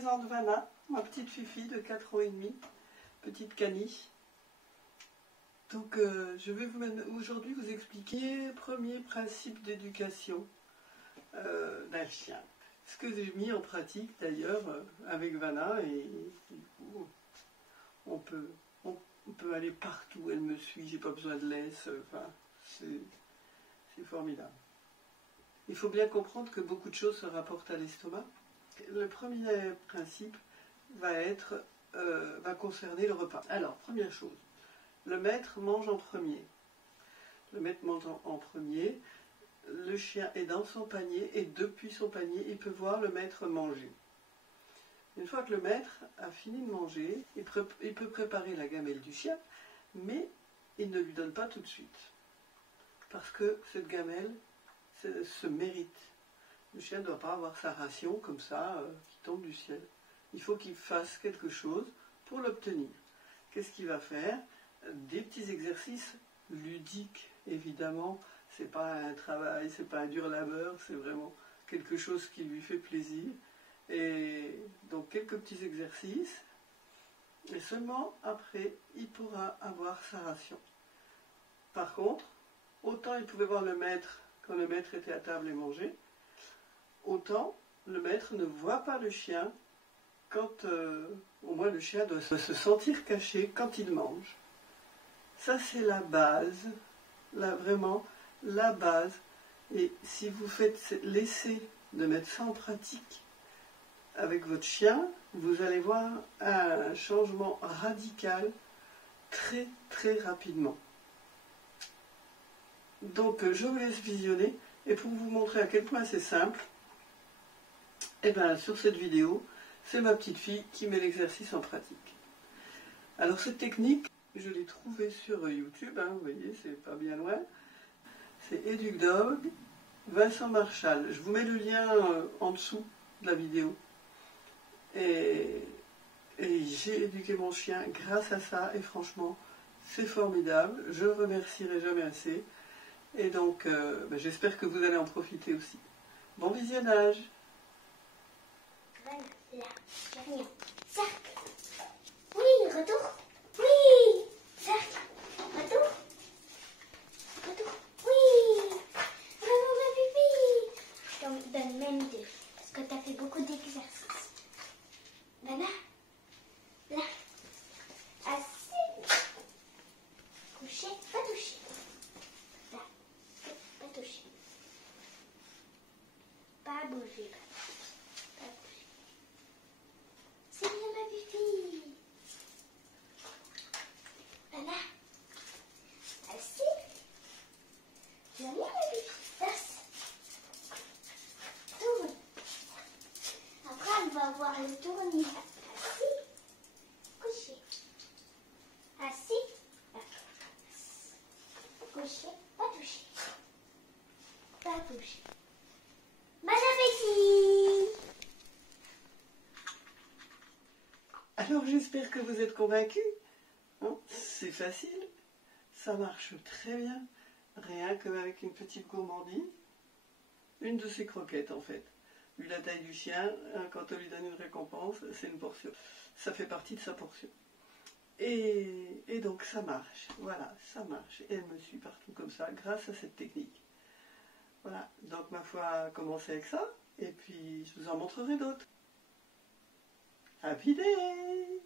présente Vanna, ma petite Fifi de 4 ans et demi, petite caniche. Donc je vais aujourd'hui vous expliquer le premier principe d'éducation d'un chien. Ce que j'ai mis en pratique d'ailleurs avec Vanna, et du coup on peut aller partout, elle me suit, j'ai pas besoin de laisse, enfin, c'est formidable. Il faut bien comprendre que beaucoup de choses se rapportent à l'estomac. Le premier principe va concerner le repas. Alors, première chose, le maître mange en premier. Le maître mange en premier, le chien est dans son panier et depuis son panier, il peut voir le maître manger. Une fois que le maître a fini de manger, il peut préparer la gamelle du chien, mais il ne lui donne pas tout de suite. Parce que cette gamelle se mérite. Le chien ne doit pas avoir sa ration comme ça, qui tombe du ciel. Il faut qu'il fasse quelque chose pour l'obtenir. Qu'est-ce qu'il va faire? Des petits exercices ludiques, évidemment. C'est pas un travail, c'est pas un dur labeur, c'est vraiment quelque chose qui lui fait plaisir. Et donc quelques petits exercices, et seulement après, il pourra avoir sa ration. Par contre, autant il pouvait voir le maître quand le maître était à table et mangeait, autant le maître ne voit pas le chien quand, au moins le chien doit se sentir caché quand il mange. Ça c'est la base, vraiment la base. Et si vous faites l'essai de mettre ça en pratique avec votre chien, vous allez voir un changement radical très très rapidement. Donc je vous laisse visionner, et pour vous montrer à quel point c'est simple, et bien sur cette vidéo, c'est ma petite fille qui met l'exercice en pratique. Alors cette technique, je l'ai trouvée sur YouTube, hein, vous voyez, c'est pas bien loin. C'est EducDog, Vincent Marchal. Je vous mets le lien en dessous de la vidéo. Et j'ai éduqué mon chien grâce à ça, et franchement, c'est formidable. Je ne remercierai jamais assez. Et donc, j'espère que vous allez en profiter aussi. Bon visionnage! Voilà, là, j'ai rien. Cercle. Oui, retour. Oui, cercle. Retour. Retour. Oui. Vraiment, ma pipi. Je t'en donne même deux, parce que tu as fait beaucoup d'exercices. Voilà. Là. Assis. Coucher, pas toucher. Là. Pas toucher. Pas bouger. Pas bouger. C'est bien ma pipi. Voilà. Assis. Joli ma pipi. Passe. Tourne. Après, on va voir le tournis. Assis. Couché. Assis. Couché. Pas touché. Pas touché. Bon appétit. Alors j'espère que vous êtes convaincus. Hein, c'est facile, ça marche très bien, rien qu'avec une petite gourmandise. Une de ces croquettes en fait. Vu la taille du chien, quand on lui donne une récompense, c'est une portion. Ça fait partie de sa portion. Et donc ça marche, voilà, ça marche. Et elle me suit partout comme ça, grâce à cette technique. Voilà, donc ma foi, commencez avec ça, et puis je vous en montrerai d'autres. Happy day!